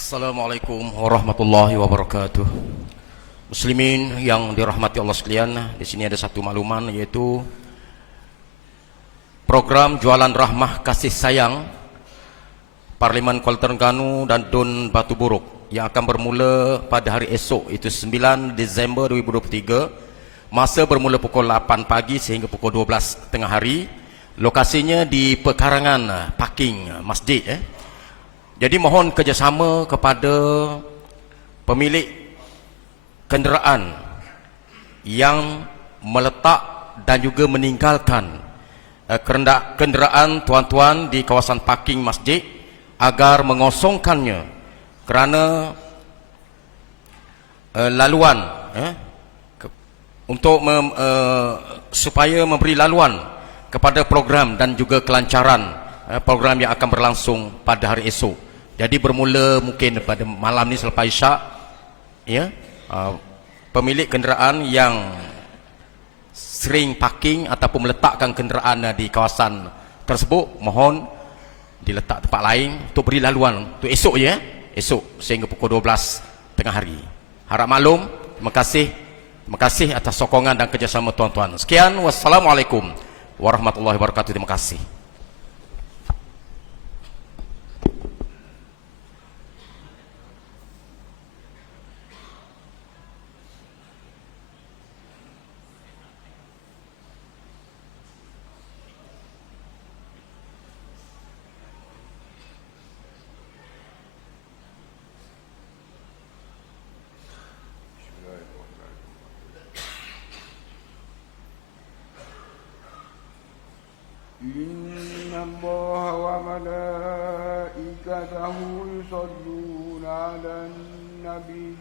Assalamualaikum warahmatullahi wabarakatuh. Muslimin yang dirahmati Allah sekalian, di sini ada satu makluman, yaitu program jualan rahmah kasih sayang Parlimen Kuala Terengganu dan Dun Batu Buruk yang akan bermula pada hari esok, itu 9 Disember 2023. Masa bermula pukul 8 pagi sehingga pukul 12 tengah hari. Lokasinya di pekarangan parking masjid. Jadi mohon kerjasama kepada pemilik kenderaan yang meletak dan juga meninggalkan kenderaan tuan-tuan di kawasan parking masjid agar mengosongkannya kerana laluan untuk supaya memberi laluan kepada program dan juga kelancaran program yang akan berlangsung pada hari esok. Jadi bermula mungkin pada malam ni selepas isyak, pemilik kenderaan yang sering parking ataupun meletakkan kenderaan di kawasan tersebut, mohon diletak tempat lain untuk beri laluan untuk esok esok sehingga pukul 12 tengah hari. Harap maklum. Terima kasih atas sokongan dan kerjasama tuan-tuan. Sekian, wassalamualaikum warahmatullahi wabarakatuh. Terima kasih. إن الله وملائكته يصلون على النبي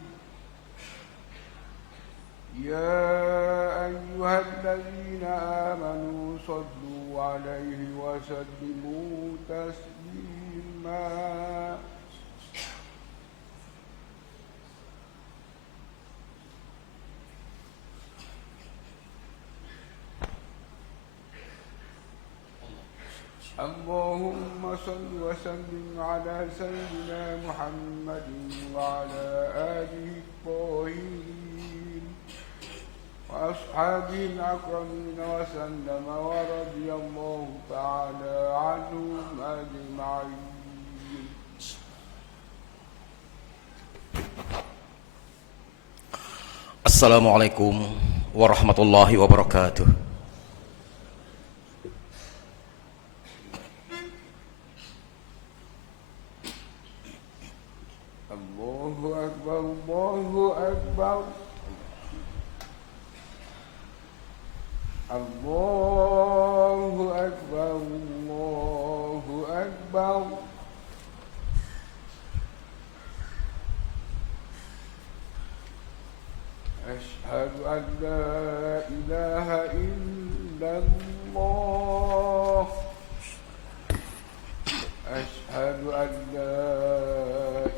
يا أيها الذين آمنوا صلوا عليه وسلموا تسليما اللهم صل وسلم على سيدنا محمد وعلى آله الطاهرين وأصحابه الأكرمين وسلم ورضي الله تعالى عنهم أجمعين. Assalamualaikum warahmatullahi wabarakatuh. الله أكبر الله أكبر الله أكبر أشهد أن لا إله إلا الله أشهد أن لا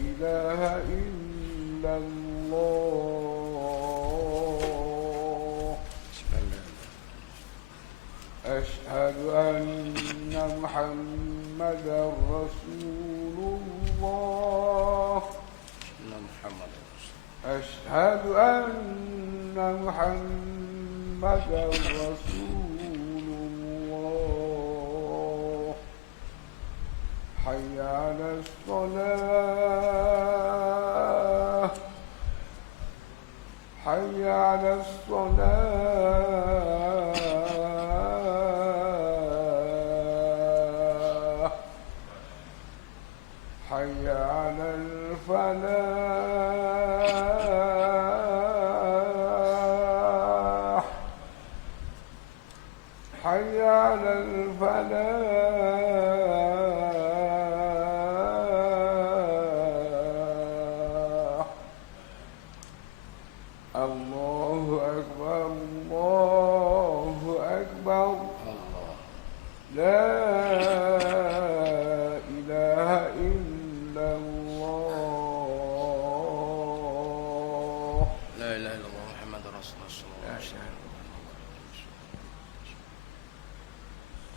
إله إلا الله أشهد أن محمدا رسول الله أشهد أن محمدا رسول الله حي على الصلاة حي على الصلاة حي على الفلاح حي على الفلاح الله أكبر الله أكبر لا إله إلا الله لا إله إلا الله محمد رسول الله صلى الله عليه وسلم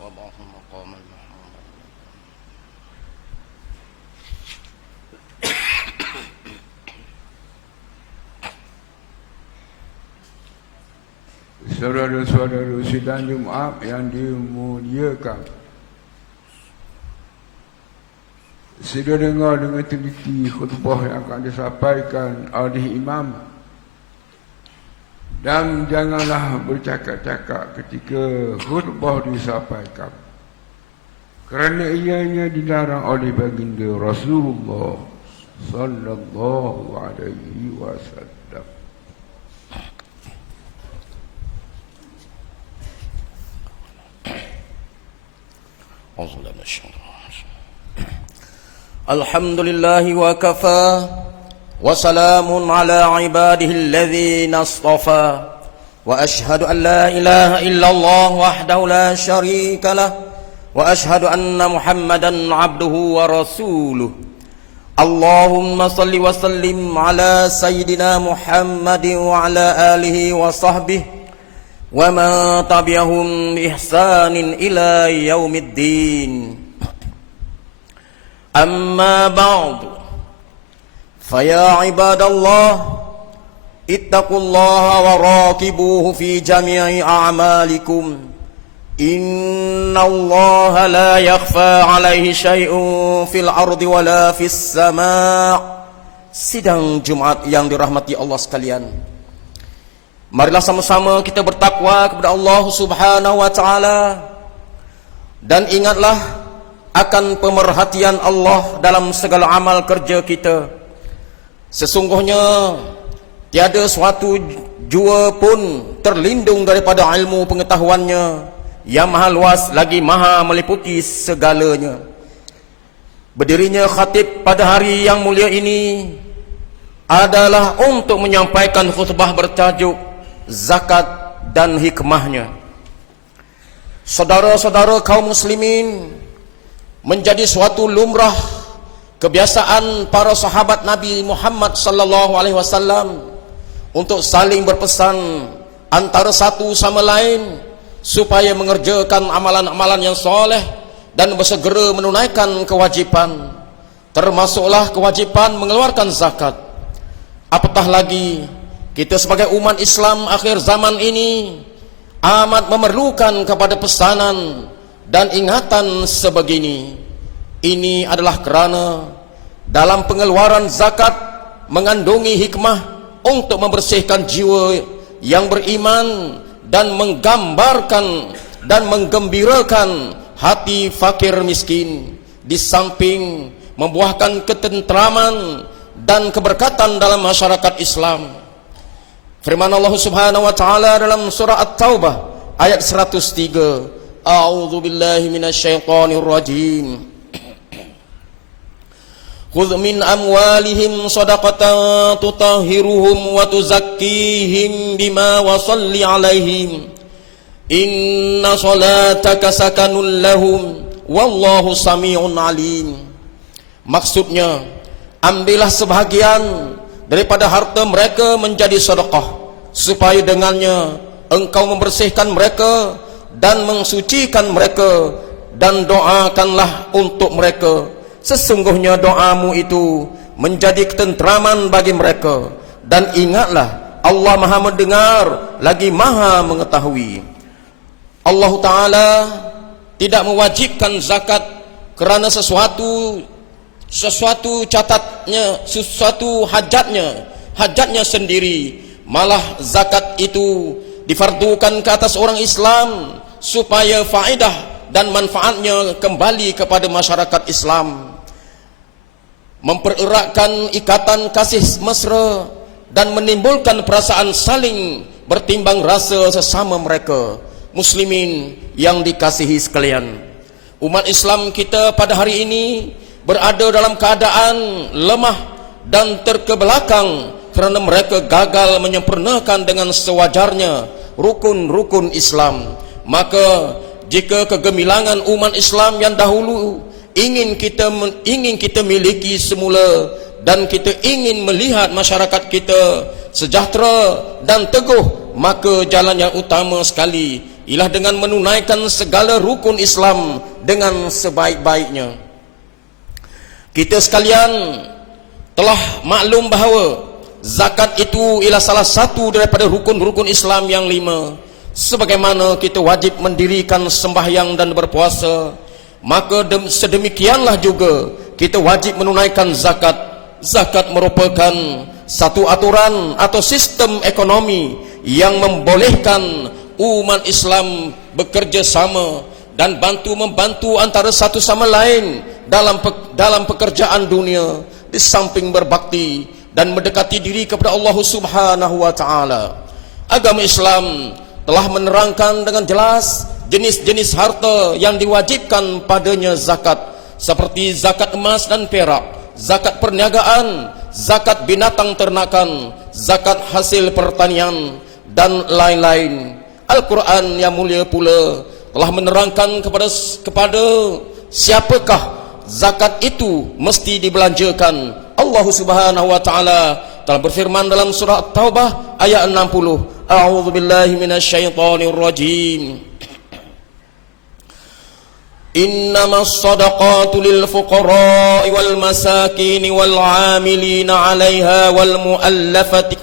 وضعه مقام المحمود Saudara-saudara sidang Jumaat yang dimuliakan, sila dengar dengan teliti khutbah yang akan disampaikan oleh imam, dan janganlah bercakap-cakap ketika khutbah disampaikan, kerana ianya dilarang oleh baginda Rasulullah sallallahu alaihi wasallam. Alhamdulillahi wa kafa wa salamun ala ibadihi alladhina astafa wa ashhadu an la ilaha illallah wahdahu la sharika lah wa ashhadu anna Muhammadan abduhu wa rasuluh. Allahumma salli wa sallim ala sayyidina Muhammadin wa ala alihi wa sahbihi wa man tabi'ahum bi ihsanin ila yaumiddin. Amma ba'du, faya ibadallah, ittaqullaha wa raqibuhu fi jami'i a'malikum. Innallaha la yakhfa 'alaihi syai'un fil ardi wala fis sama'. Sidang Jumat yang dirahmati Allah sekalian, marilah sama-sama kita bertakwa kepada Allah Subhanahu wa taala, dan ingatlah akan pemerhatian Allah dalam segala amal kerja kita. Sesungguhnya tiada suatu jua pun terlindung daripada ilmu pengetahuannya yang maha luas lagi maha meliputi segalanya. Berdirinya khatib pada hari yang mulia ini adalah untuk menyampaikan khutbah bertajuk zakat dan hikmahnya. Saudara-saudara kaum muslimin, menjadi suatu lumrah kebiasaan para sahabat Nabi Muhammad sallallahu alaihi wasallam untuk saling berpesan antara satu sama lain supaya mengerjakan amalan-amalan yang soleh dan bersegera menunaikan kewajipan, termasuklah kewajipan mengeluarkan zakat. Apatah lagi kita sebagai umat Islam akhir zaman ini amat memerlukan kepada pesanan dan ingatan sebegini. Ini adalah kerana dalam pengeluaran zakat mengandungi hikmah untuk membersihkan jiwa yang beriman dan menggambarkan dan menggembirakan hati fakir miskin, di samping membuahkan ketentraman dan keberkatan dalam masyarakat Islam. Firman Allah Subhanahu wa taala dalam surah At-Taubah ayat 103, A'udzu billahi minasyaitonir rajim. Khudh min amwalihim shadaqatan tutahhiruhum wa tuzakkihim bima wa shalli alaihim inna salataka sakanun lahum wallahu sami'un alim. Maksudnya, ambillah sebahagian daripada harta mereka menjadi sedekah, supaya dengannya engkau membersihkan mereka dan mensucikan mereka, dan doakanlah untuk mereka. Sesungguhnya doamu itu menjadi ketentraman bagi mereka, dan ingatlah Allah maha mendengar lagi maha mengetahui. Allah Ta'ala tidak mewajibkan zakat kerana sesuatu catatnya, sesuatu hajatnya sendiri. Malah zakat itu difardukan ke atas orang Islam supaya faedah dan manfaatnya kembali kepada masyarakat Islam, mempereratkan ikatan kasih mesra dan menimbulkan perasaan saling bertimbang rasa sesama mereka. Muslimin yang dikasihi sekalian, umat Islam kita pada hari ini berada dalam keadaan lemah dan terkebelakang kerana mereka gagal menyempurnakan dengan sewajarnya rukun-rukun Islam. Maka jika kegemilangan umat Islam yang dahulu ingin kita miliki semula, dan kita ingin melihat masyarakat kita sejahtera dan teguh, maka jalan yang utama sekali ialah dengan menunaikan segala rukun Islam dengan sebaik-baiknya. Kita sekalian telah maklum bahawa zakat itu ialah salah satu daripada rukun-rukun Islam yang 5. Sebagaimana kita wajib mendirikan sembahyang dan berpuasa, maka sedemikianlah juga kita wajib menunaikan zakat. Zakat merupakan satu aturan atau sistem ekonomi yang membolehkan umat Islam bekerja sama dan membantu antara satu sama lain dalam pekerjaan dunia, di samping berbakti dan mendekati diri kepada Allah Subhanahu wa taala. Agama Islam telah menerangkan dengan jelas jenis-jenis harta yang diwajibkan padanya zakat, seperti zakat emas dan perak, zakat perniagaan, zakat binatang ternakan, zakat hasil pertanian, dan lain-lain. Al-Quran yang mulia pula telah menerangkan kepada siapakah zakat itu mesti dibelanjakan. Allah Subhanahu wa taala telah berfirman dalam surah At-Taubah ayat 60. A'udzu billahi minasyaitonir rajim. Innamas shadaqatu lil fuqara'i wal masakin wal 'amilina 'alaiha wal mu'allafati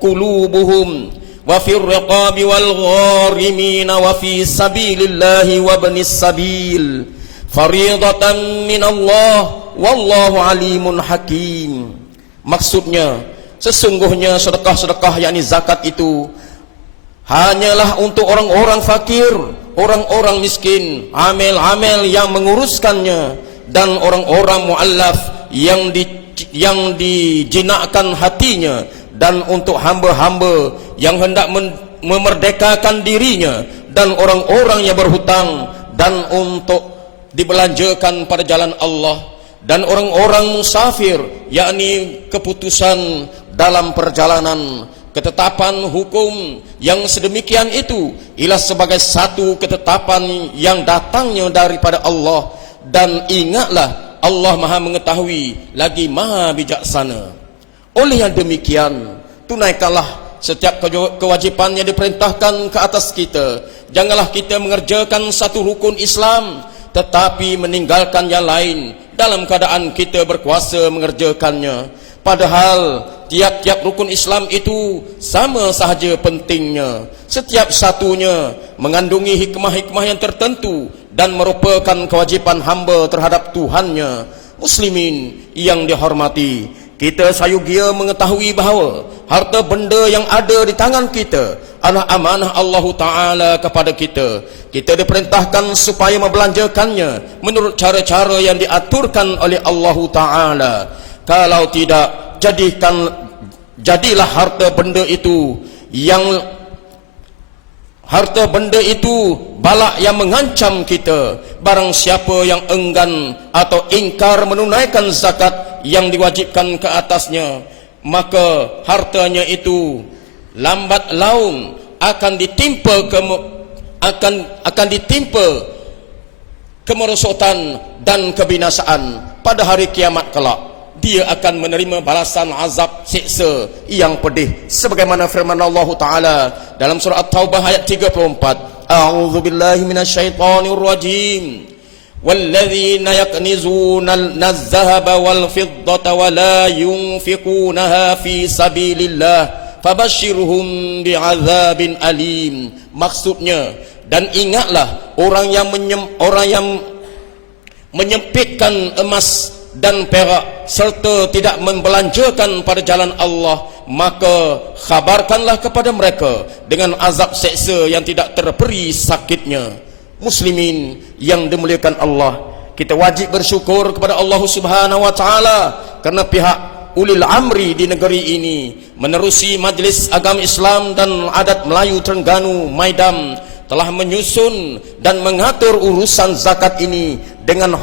qulubuhum wa fir riqabi wal gharimina wa fi sabilillahi wa ibnis sabil fariidatan minallah wallahu alimun hakim. Maksudnya, sesungguhnya sedekah-sedekah yakni zakat itu hanyalah untuk orang-orang fakir, orang-orang miskin, amil-amil yang menguruskannya, dan orang-orang muallaf yang dijinakkan hatinya, dan untuk hamba-hamba yang hendak memerdekakan dirinya, dan orang-orang yang berhutang, dan untuk dibelanjakan pada jalan Allah, dan orang-orang musafir, yakni keputusan dalam perjalanan. Ketetapan hukum yang sedemikian itu ialah sebagai satu ketetapan yang datangnya daripada Allah, dan ingatlah Allah Maha mengetahui lagi Maha bijaksana. Oleh yang demikian, tunaikanlah setiap kewajipan yang diperintahkan ke atas kita. Janganlah kita mengerjakan satu rukun Islam tetapi meninggalkan yang lain dalam keadaan kita berkuasa mengerjakannya. Padahal tiap-tiap rukun Islam itu sama sahaja pentingnya. Setiap satunya mengandungi hikmah-hikmah yang tertentu dan merupakan kewajipan hamba terhadap Tuhannya. Muslimin yang dihormati, kita sayugia mengetahui bahawa harta benda yang ada di tangan kita adalah amanah Allah Ta'ala kepada kita. Kita diperintahkan supaya membelanjakannya menurut cara-cara yang diaturkan oleh Allah Ta'ala. Kalau tidak, jadilah harta benda itu balak yang mengancam kita. Barang siapa yang enggan atau ingkar menunaikan zakat yang diwajibkan ke atasnya, maka hartanya itu lambat laun akan ditimpa kemerosotan dan kebinasaan pada hari kiamat kelak. Dia akan menerima balasan azab siksa yang pedih, sebagaimana firman Allah Ta'ala dalam surah At-Taubah ayat 34. A'udzu billahi minasyaitonir rajim. Walladzina yaknizuna az-zahaba wal fiddata wa la yunfiqunaha fi sabilillah fabashshirhum bi'adzabin alim. Maksudnya, dan ingatlah orang yang menyempitkan emas dan perak serta tidak membelanjakan pada jalan Allah, maka khabarkanlah kepada mereka dengan azab seksa yang tidak terperi sakitnya. Muslimin yang dimuliakan Allah, kita wajib bersyukur kepada Allah Subhanahu wa taala kerana pihak ulil amri di negeri ini menerusi Majlis Agama Islam dan Adat Melayu Terengganu Maidam telah menyusun dan mengatur urusan zakat ini dengan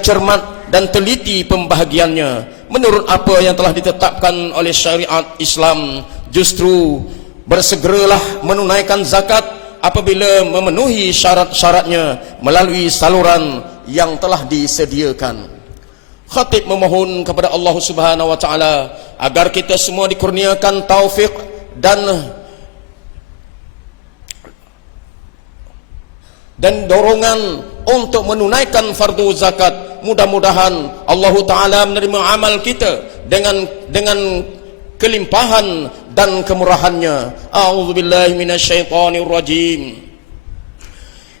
cermat dan teliti pembahagiannya menurut apa yang telah ditetapkan oleh syariat Islam. Justru bersegeralah menunaikan zakat apabila memenuhi syarat-syaratnya melalui saluran yang telah disediakan. Khatib memohon kepada Allah Subhanahu wa taala agar kita semua dikurniakan taufik dan dorongan untuk menunaikan fardu zakat. Mudah-mudahan Allah Ta'ala menerima amal kita dengan kelimpahan dan kemurahannya. A'udzubillahi minasyaitonirrajim.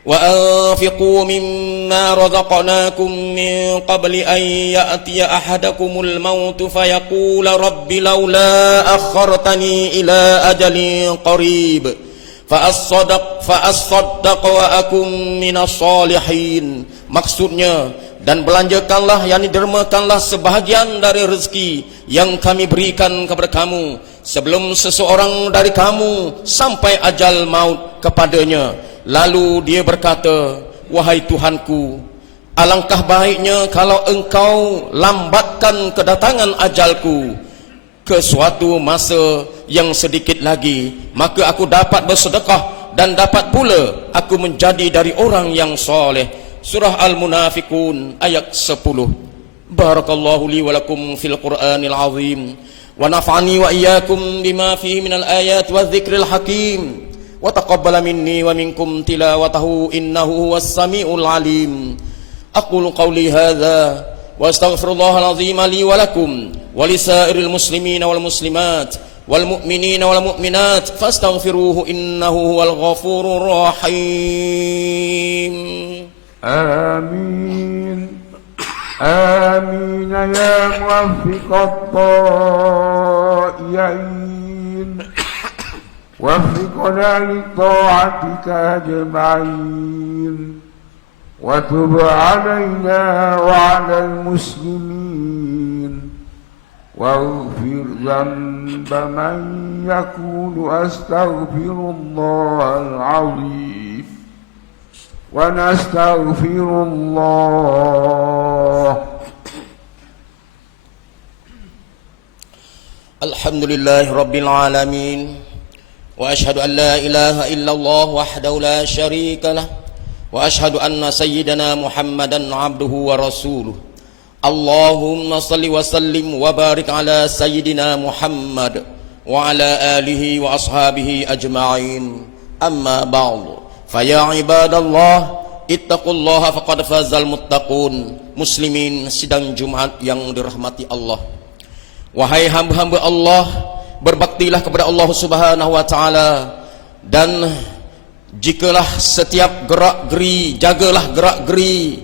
Wa anfiqu mimma razaqnakum min qabli an ya'tiya ahadakumul maut fayaqula rabbi laula akhartani ila ajalin qarib fa as-saddaq wa akum minas salihin. Maksudnya, dan belanjakanlah, yakni dermakanlah sebahagian dari rezeki yang kami berikan kepada kamu sebelum seseorang dari kamu sampai ajal maut kepadanya. Lalu dia berkata, wahai Tuhanku, alangkah baiknya kalau engkau lambatkan kedatangan ajalku ke suatu masa yang sedikit lagi, maka aku dapat bersedekah dan dapat pula aku menjadi dari orang yang soleh. Surah Al-Munafiqun ayat 10. Barakallahu li wa lakum fil Qur'anil azim wa naf'ani wa iyyakum bima fihi minal ayat wa dzikril hakim wa taqabbala minni wa minkum tilawatahu innahu huwas samiul alim. Aqulu qawli hadza wa astaghfirullahal azim li wa lakum wa lisairil muslimina wal muslimat wal mu'minina wal mu'minat fastaghfiruhu innahu huwal ghafurur rahim. آمين آمين يا موفق الطائعين وفقنا لطاعتك أجمعين وتب علينا وعلى المسلمين واغفر ذنب من يقول أستغفر الله العظيم ونستغفر الله. Alhamdulillahi Rabbil Alamin. Wa ashhadu an la ilaha illallah wahdahu la syarika lah. Wa ashhadu anna sayyidana Muhammadan abduhu wa rasuluh. Allahumma salli wa sallim wa barik ala sayyidina Muhammad wa ala alihi wa ashabihi ajma'in. Amma ba'du. Faya ibadallah, ittaqullaha faqad fazal muttaqun. Muslimin sidang Jumat yang dirahmati Allah. Wahai hamba-hamba Allah, berbaktilah kepada Allah Subhanahu wa taala, dan jikalah setiap gerak-geri, jagalah gerak-geri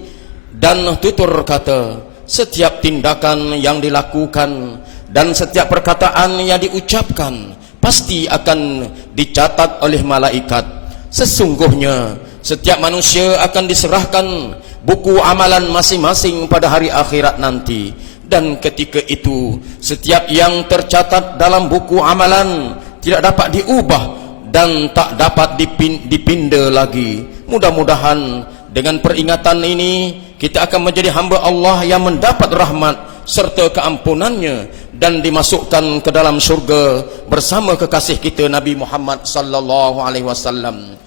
dan tutur kata, setiap tindakan yang dilakukan dan setiap perkataan yang diucapkan pasti akan dicatat oleh malaikat. Sesungguhnya setiap manusia akan diserahkan buku amalan masing-masing pada hari akhirat nanti, dan ketika itu setiap yang tercatat dalam buku amalan tidak dapat diubah dan tak dapat dipinda lagi. Mudah-mudahan dengan peringatan ini kita akan menjadi hamba Allah yang mendapat rahmat serta keampunannya dan dimasukkan ke dalam syurga bersama kekasih kita Nabi Muhammad sallallahu alaihi wasallam.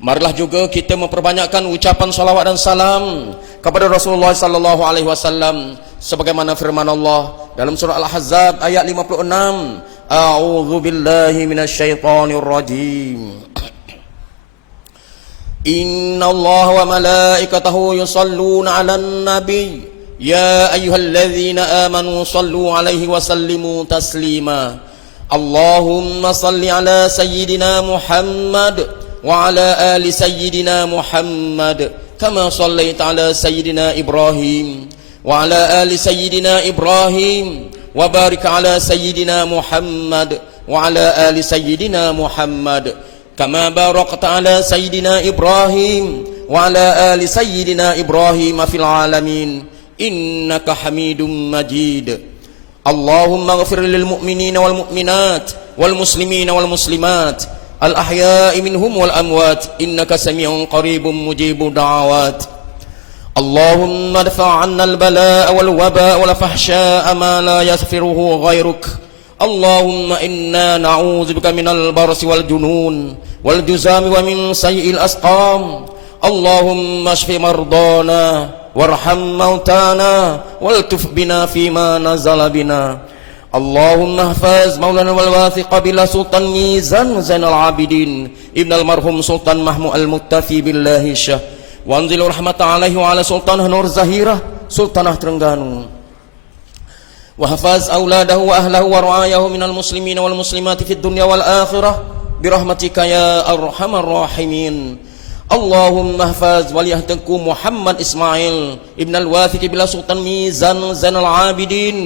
Marilah juga kita memperbanyakkan ucapan salawat dan salam kepada Rasulullah sallallahu alaihi wasallam sebagaimana firman Allah dalam surah Al-Ahzab ayat 56. A'udzu billahi minasyaitonir rajim. Innallaha wa malaikatahu yusholluna 'alan nabi ya ayyuhalladzina amanu shallu 'alaihi wa sallimu taslima. Allahumma shalli 'ala sayyidina Muhammad wa 'ala ali sayyidina Muhammad kama shallaita 'ala sayyidina Ibrahim wa 'ala ali sayyidina Ibrahim wa barik 'ala sayyidina Muhammad wa 'ala ali sayyidina Muhammad kama barakta 'ala sayyidina Ibrahim wa 'ala ali sayyidina Ibrahim fil 'alamin innaka Hamidum Majid. Allahumma ighfir lil mu'minina wal mu'minat wal muslimina wal muslimat al-ahya'i minhum wal amwat innaka sami'un qaribun mujibud da'awat. Allahumma adfa' 'anna al-balaa'a wal wabaa'a wal fahshaa'a ma la yaghfiruhu ghayruk. Allahumma inna na'udzubika minal barasi wal junun wal juzami wa min sayyi'il asqam. Allahumma shfi mardana warham mautana waltuf bina fima nazala bina. Allahumma hafaz maulana wal wathiqa bila sultan Mizan Zainal Abidin ibn al-marhum Sultan Mahmud al-Muttafi billahi syah wa anzilu rahmata alaihi wa ala sultanah Nur Zahirah Sultanah Terengganu واحفظ أولاده وأهله ورعايه من المسلمين والمسلمات في الدنيا والآخرة برحمتك يا أرحم الراحمين. اللهم احفظ وليهتكم محمد إسماعيل ابن الواثق بلا سلطان ميزان زين العابدين.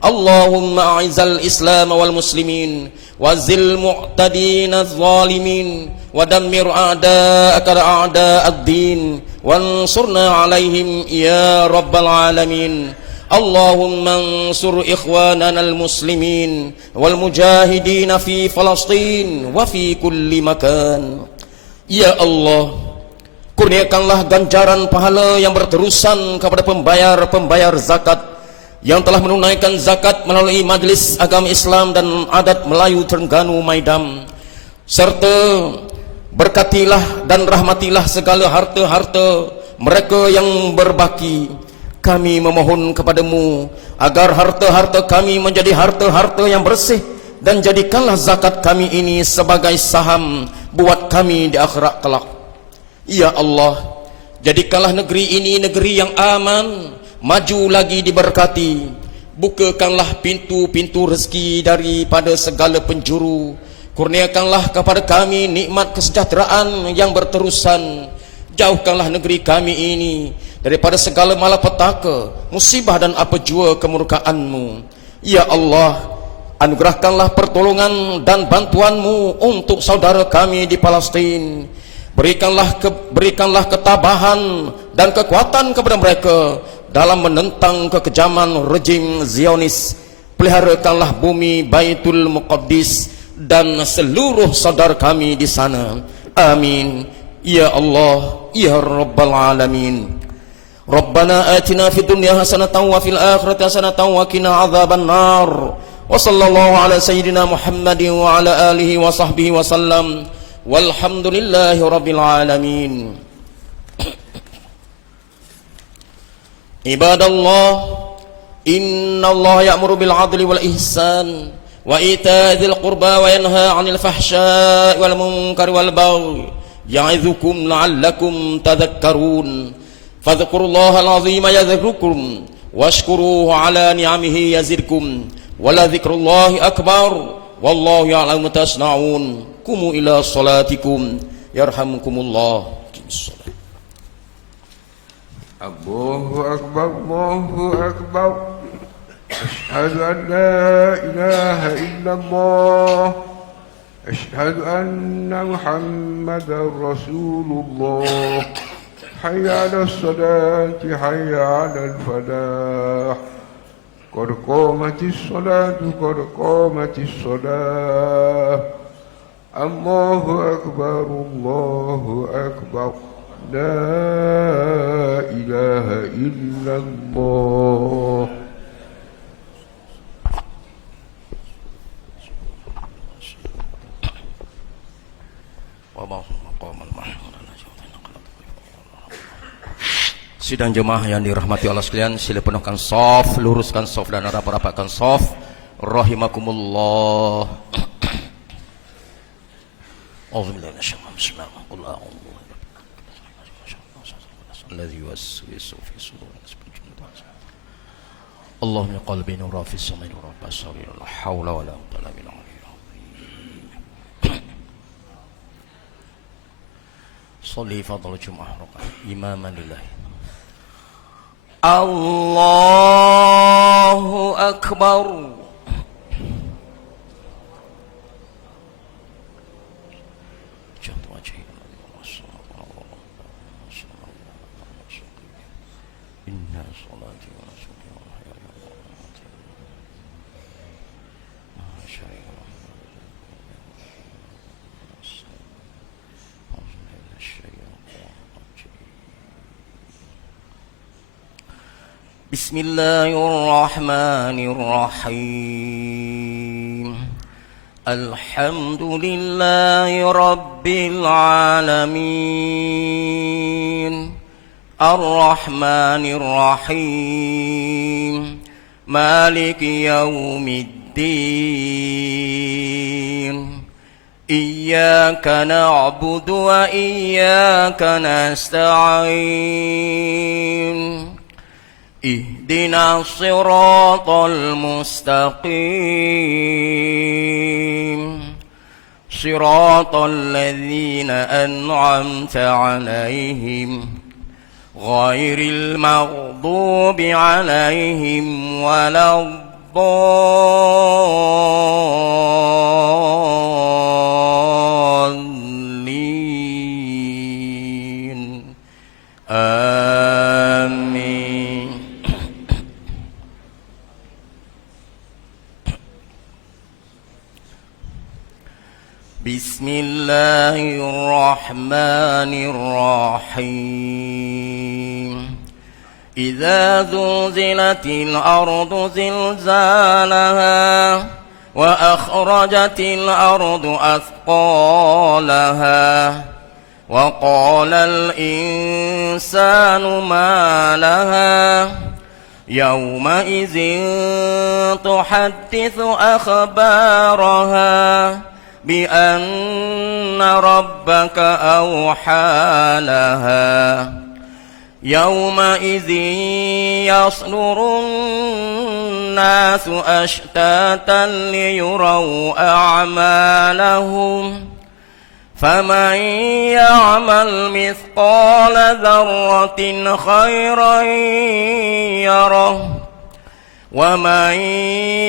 اللهم أعز الإسلام والمسلمين وزل المعتدين الظالمين ودمر أعداءك أعداء الدين وانصرنا عليهم يا رب العالمين. اللهم انصر إخواننا المسلمين والمجاهدين في فلسطين وفي كل مكان. Ya Allah, kurniakanlah ganjaran pahala yang berterusan kepada pembayar-pembayar zakat yang telah menunaikan zakat melalui Majlis Agama Islam dan Adat Melayu Terengganu Maidam, serta berkatilah dan rahmatilah segala harta-harta mereka yang berbaki. Kami memohon kepadamu agar harta-harta kami menjadi harta-harta yang bersih, dan jadikanlah zakat kami ini sebagai saham buat kami di akhirat kelak. Ya Allah, jadikanlah negeri ini negeri yang aman, maju lagi diberkati. Bukakanlah pintu-pintu rezeki daripada segala penjuru. Kurniakanlah kepada kami nikmat kesejahteraan yang berterusan. Jauhkanlah negeri kami ini daripada segala malapetaka, musibah dan apa jua kemurkaan-Mu. Ya Allah, anugerahkanlah pertolongan dan bantuan-Mu untuk saudara kami di Palestin. Berikanlah ketabahan dan kekuatan kepada mereka dalam menentang kekejaman rejim Zionis. Peliharakanlah bumi Baitul Muqaddis dan seluruh saudara kami di sana. Amin. Ya Allah, ya Rabbal Alamin. Rabbana atina fid dunya hasanatan wa fil akhirati hasanatan wa qina adzaban nar. Wa sallallahu ala sayyidina Muhammadin wa ala alihi wa sahbihi wa sallam. Walhamdulillahi rabbil alamin. Ibadallah, innallaha ya'muru bil 'adli wal ihsan wa ita'i dzil qurba wa yanha 'anil fahsya'i wal munkari wal baghi ya'idzukum la'allakum tadhakkarun. Fadhkurullaha al-'azima yadhkurukum washkuruhu 'ala ni'amihi yazidkum wa la dzikrullahi akbar wallahu ya'lamu ma tasna'un. Qumu ila salatikum yarhamukumullah. Allahu Akbar, Allahu Akbar. Ashhadu an la ilaha illallah. Ashhadu anna Muhammadar Rasulullah. Hayya 'alas salati, hayya 'alal falah. Qad qamatis salatu, qad qamatis salah. Allahu Akbar, Allahu Akbar. La ilaha illallah. Sidang jemaah yang dirahmati Allah sekalian, sila penuhkan shaf, luruskan shaf dan rapat-rapatkan shaf. Rahimakumullah. Auzubillahi minasyaitonir rajim. Bismillahirrahmanirrahim. Alladzi yuwaswisu fi sudurin nas bil jinnati wal ins. Allahumma qalbi nura fis samai nura basari la haula wala quwwata illa billah. Sholli fadl jumu'ah rakaat imaman lillahi. Allahu akbar. Bismillahirrahmanirrahim. Alhamdulillahi rabbil alamin. Ar-Rahmanir-Rahim. Maliki yaumiddin. Iyyaka na'budu wa iyyaka nasta'in. اهدنا الصراط المستقيم صراط الذين أنعمت عليهم غير المغضوب عليهم ولا الضالين آمين. بسم الله الرحمن الرحيم إذا زلزلت الأرض زلزالها وأخرجت الأرض أثقالها وقال الإنسان ما لها يومئذ تحدث أخبارها بأن ربك أوحى لها يومئذ يصدر الناس أشتاتا ليروا أعمالهم فمن يعمل مثقال ذرة خيرا يره ومن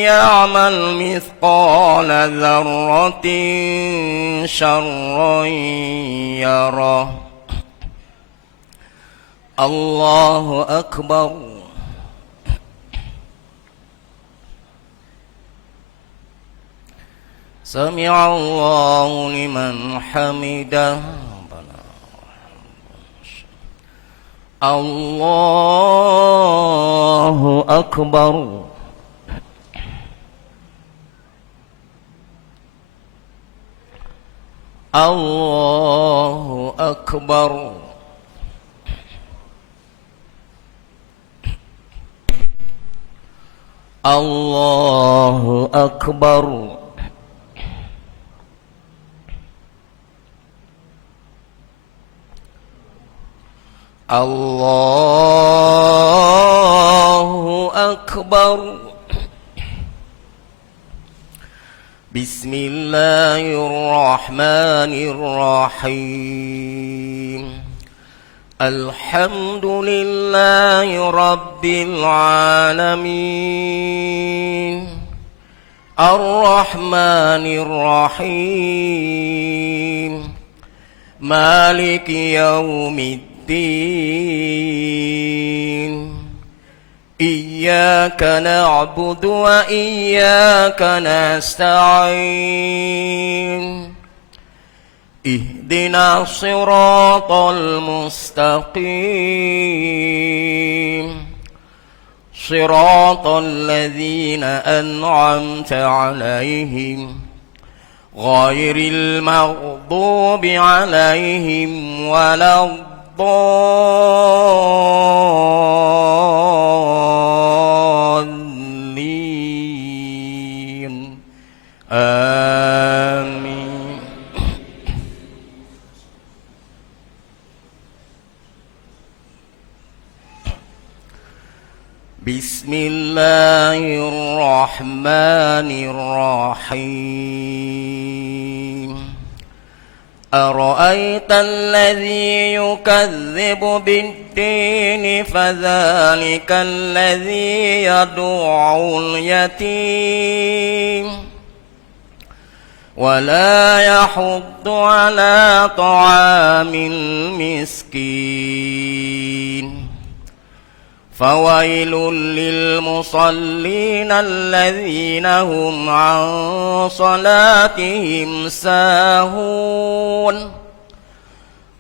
يعمل مثقال ذرة شرا يره. الله أكبر. سمع الله لمن حمده. الله أكبر. الله أكبر. الله أكبر. الله أكبر. بسم الله الرحمن الرحيم الحمد لله رب العالمين الرحمن الرحيم مالك يوم الدين إياك نعبد وإياك نستعين اهدنا الصراط المستقيم صراط الذين أنعمت عليهم غير المغضوب عليهم ولا الضالين آمين. بسم الله الرحمن الرحيم أرأيت الذي يكذب بالدين فذلك الذي يدعو اليتيم ولا يحض على طعام المسكين فويل للمصلين الذين هم عن صلاتهم ساهون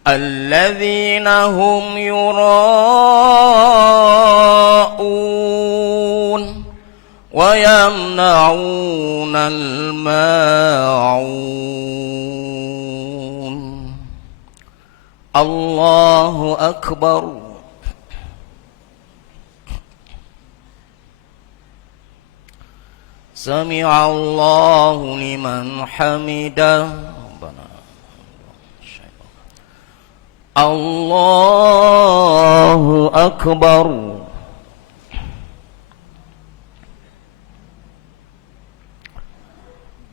الذين هم يراءون ويمنعون الماعون. الله أكبر. سمع الله لمن حمده. الله أكبر.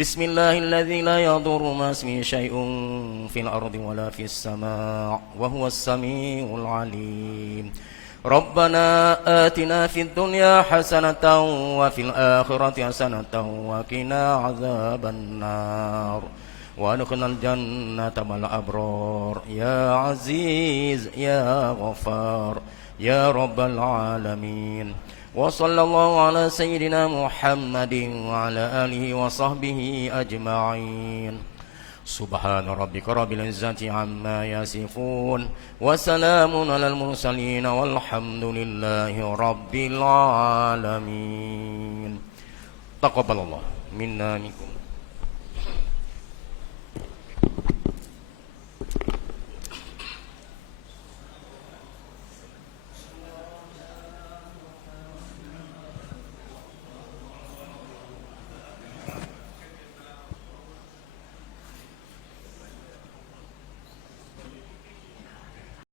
بسم الله الذي لا يضر مع اسمه شيء في الأرض ولا في السماء وهو السميع العليم ربنا آتنا في الدنيا حسنة وفي الآخرة حسنة وقنا عذاب النار وادخلنا الجنة مع الأبرار يا عزيز يا غفار يا رب العالمين وصلى الله على سيدنا محمد وعلى آله وصحبه أجمعين سبحان ربك رب العزة عما يصفون وسلام على المرسلين والحمد لله رب العالمين تقبل الله منا منكم